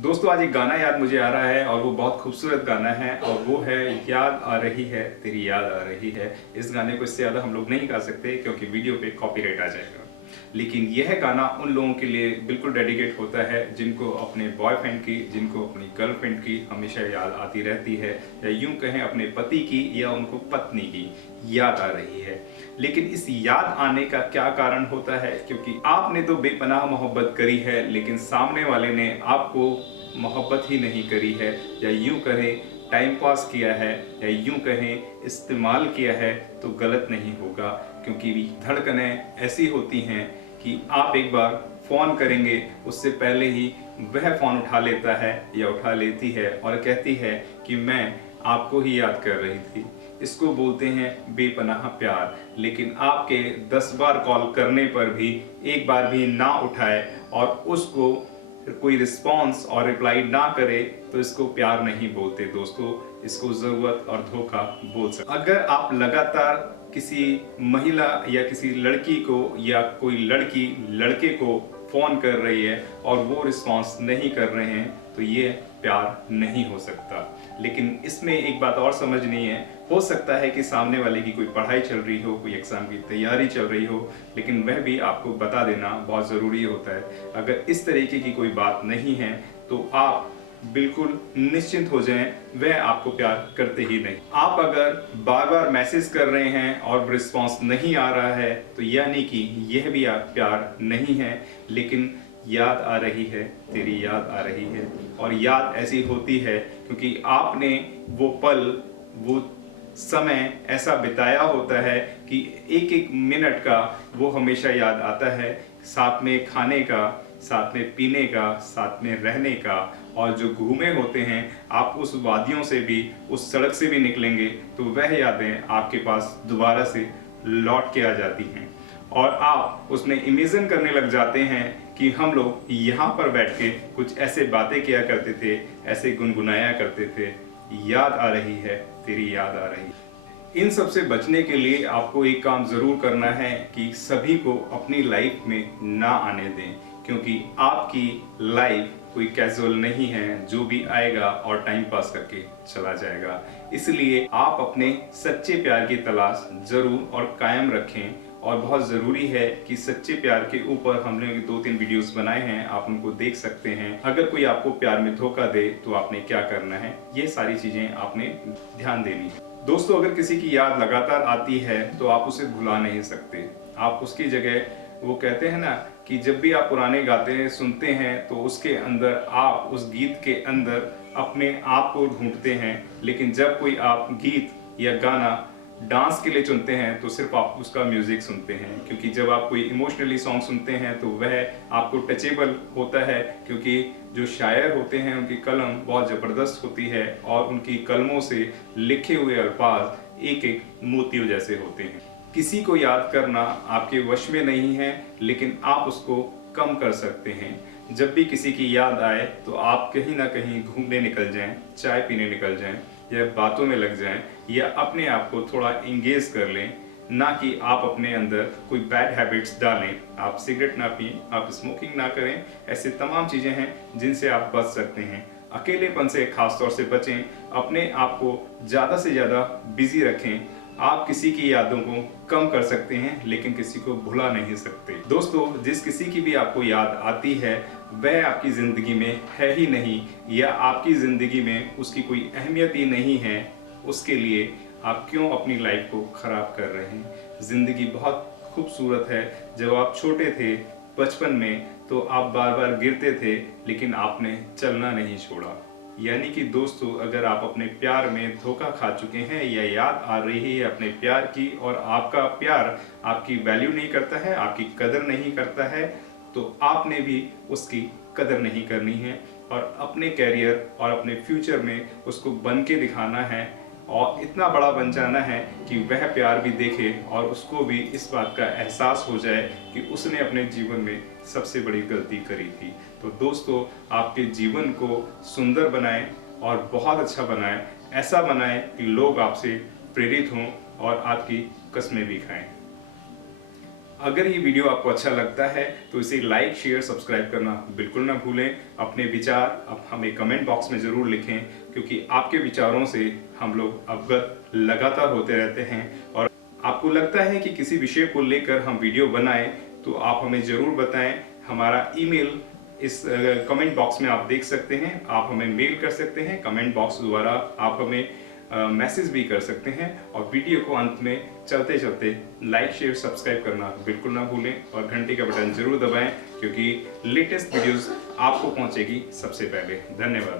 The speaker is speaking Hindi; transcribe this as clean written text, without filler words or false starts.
दोस्तों आज एक गाना याद मुझे आ रहा है और वो बहुत खूबसूरत गाना है और वो है याद आ रही है तेरी याद आ रही है। इस गाने को इससे ज़्यादा हम लोग नहीं गा सकते क्योंकि वीडियो पे कॉपीराइट आ जाएगा। लेकिन यह गाना उन लोगों के लिए बिल्कुल डेडिकेट होता है जिनको अपने बॉयफ्रेंड की, जिनको अपनी गर्लफ्रेंड की हमेशा याद आती रहती है, या यूं कहें अपने पति की या उनको पत्नी की याद आ रही है। लेकिन इस याद आने का क्या कारण होता है? क्योंकि आपने तो बेपनाह मोहब्बत करी है लेकिन सामने वाले ने आपको मोहब्बत ही नहीं करी है, या यूं कहें टाइम पास किया है, या यूं कहें इस्तेमाल किया है, तो गलत नहीं होगा। क्योंकि धड़कनें ऐसी होती हैं कि आप एक बार फ़ोन करेंगे उससे पहले ही वह फ़ोन उठा लेता है या उठा लेती है और कहती है कि मैं आपको ही याद कर रही थी। इसको बोलते हैं बेपनाह प्यार। लेकिन आपके 10 बार कॉल करने पर भी एक बार भी ना उठाए और उसको कोई रिस्पॉन्स और रिप्लाई ना करे तो इसको प्यार नहीं बोलते दोस्तों, इसको ज़रूरत और धोखा बोल सकते। अगर आप लगातार किसी महिला या किसी लड़की को या कोई लड़की लड़के को फ़ोन कर रही है और वो रिस्पॉन्स नहीं कर रहे हैं तो ये प्यार नहीं हो सकता। लेकिन इसमें एक बात और समझनी है, हो सकता है कि सामने वाले की कोई पढ़ाई चल रही हो, कोई एग्ज़ाम की तैयारी चल रही हो, लेकिन वह भी आपको बता देना बहुत ज़रूरी होता है। अगर इस तरीके की कोई बात नहीं है तो आप बिल्कुल निश्चिंत हो जाएं, वह आपको प्यार करते ही नहीं। आप अगर बार बार मैसेज कर रहे हैं और रिस्पॉन्स नहीं आ रहा है तो यानी कि यह भी आप प्यार नहीं है। लेकिन याद आ रही है तेरी याद आ रही है, और याद ऐसी होती है क्योंकि आपने वो पल, वो समय ऐसा बिताया होता है कि एक एक मिनट का वो हमेशा याद आता है। साथ में खाने का, साथ में पीने का, साथ में रहने का, और जो घूमे होते हैं आप उस वादियों से भी, उस सड़क से भी निकलेंगे तो वह यादें आपके पास दोबारा से लौट के आ जाती हैं और आप उसमें इमेजिन करने लग जाते हैं कि हम लोग यहाँ पर बैठ के कुछ ऐसे बातें किया करते थे, ऐसे गुनगुनाया करते थे। याद आ रही है तेरी याद आ रही है। इन सब से बचने के लिए आपको एक काम ज़रूर करना है कि सभी को अपनी लाइफ में ना आने दें, क्योंकि आपकी लाइफ कोई कैजुअल नहीं है, जो भी आएगा और टाइम पास करके चला जाएगा। इसलिए आप अपने सच्चे प्यार की तलाश ज़रूर और कायम रखें। और बहुत ज़रूरी है कि सच्चे प्यार के ऊपर हमने 2-3 वीडियोस बनाए हैं, आप उनको देख सकते हैं। अगर कोई आपको प्यार में धोखा दे तो आपने क्या करना है, ये सारी चीज़ें आपने ध्यान देनी है। दोस्तों अगर किसी की याद लगातार आती है तो आप उसे भुला नहीं सकते। आप उसकी जगह, वो कहते हैं ना कि जब भी आप पुराने गाते सुनते हैं तो उसके अंदर, आप उस गीत के अंदर अपने आप को ढूंढते हैं। लेकिन जब कोई आप गीत या गाना डांस के लिए चुनते हैं तो सिर्फ आप उसका म्यूजिक सुनते हैं, क्योंकि जब आप कोई इमोशनली सॉन्ग सुनते हैं तो वह आपको टचेबल होता है, क्योंकि जो शायर होते हैं उनकी कलम बहुत ज़बरदस्त होती है और उनकी कलमों से लिखे हुए अल्फाज एक एक मोतियों जैसे होते हैं। किसी को याद करना आपके वश में नहीं है, लेकिन आप उसको कम कर सकते हैं। जब भी किसी की याद आए तो आप कहीं ना कहीं घूमने निकल जाएं, चाय पीने निकल जाएं, या बातों में लग जाएं, या अपने आप को थोड़ा इंगेज कर लें। ना कि आप अपने अंदर कोई बैड हैबिट्स डालें। आप सिगरेट ना पिएं, आप स्मोकिंग ना करें। ऐसे तमाम चीज़ें हैं जिनसे आप बच सकते हैं। अकेलेपन से खास तौर से बचें, अपने आप को ज़्यादा से ज़्यादा बिजी रखें। आप किसी की यादों को कम कर सकते हैं लेकिन किसी को भुला नहीं सकते। दोस्तों जिस किसी की भी आपको याद आती है वह आपकी ज़िंदगी में है ही नहीं, या आपकी ज़िंदगी में उसकी कोई अहमियत ही नहीं है, उसके लिए आप क्यों अपनी लाइफ को ख़राब कर रहे हैं। ज़िंदगी बहुत खूबसूरत है। जब आप छोटे थे बचपन में तो आप बार बार गिरते थे लेकिन आपने चलना नहीं छोड़ा। यानी कि दोस्तों अगर आप अपने प्यार में धोखा खा चुके हैं या याद आ रही है अपने प्यार की, और आपका प्यार आपकी वैल्यू नहीं करता है, आपकी कदर नहीं करता है, तो आपने भी उसकी कदर नहीं करनी है और अपने कैरियर और अपने फ्यूचर में उसको बन के दिखाना है, और इतना बड़ा बन जाना है कि वह प्यार भी देखे और उसको भी इस बात का एहसास हो जाए कि उसने अपने जीवन में सबसे बड़ी गलती करी थी। तो दोस्तों आपके जीवन को सुंदर बनाएं और बहुत अच्छा बनाएं, ऐसा बनाएं कि लोग आपसे प्रेरित हों और आपकी कस्में भी खाएं। अगर ये वीडियो आपको अच्छा लगता है तो इसे लाइक शेयर सब्सक्राइब करना बिल्कुल ना भूलें। अपने विचार आप हमें कमेंट बॉक्स में ज़रूर लिखें, क्योंकि आपके विचारों से हम लोग अवगत लगातार होते रहते हैं। और आपको लगता है कि किसी विषय को लेकर हम वीडियो बनाएं तो आप हमें ज़रूर बताएं। हमारा ईमेल इस कमेंट बॉक्स में आप देख सकते हैं। आप हमें मेल कर सकते हैं, कमेंट बॉक्स द्वारा आप हमें मैसेज भी कर सकते हैं। और वीडियो को अंत में चलते चलते लाइक शेयर सब्सक्राइब करना बिल्कुल ना भूलें और घंटी का बटन जरूर दबाएं, क्योंकि लेटेस्ट वीडियोस आपको पहुंचेगी सबसे पहले। धन्यवाद।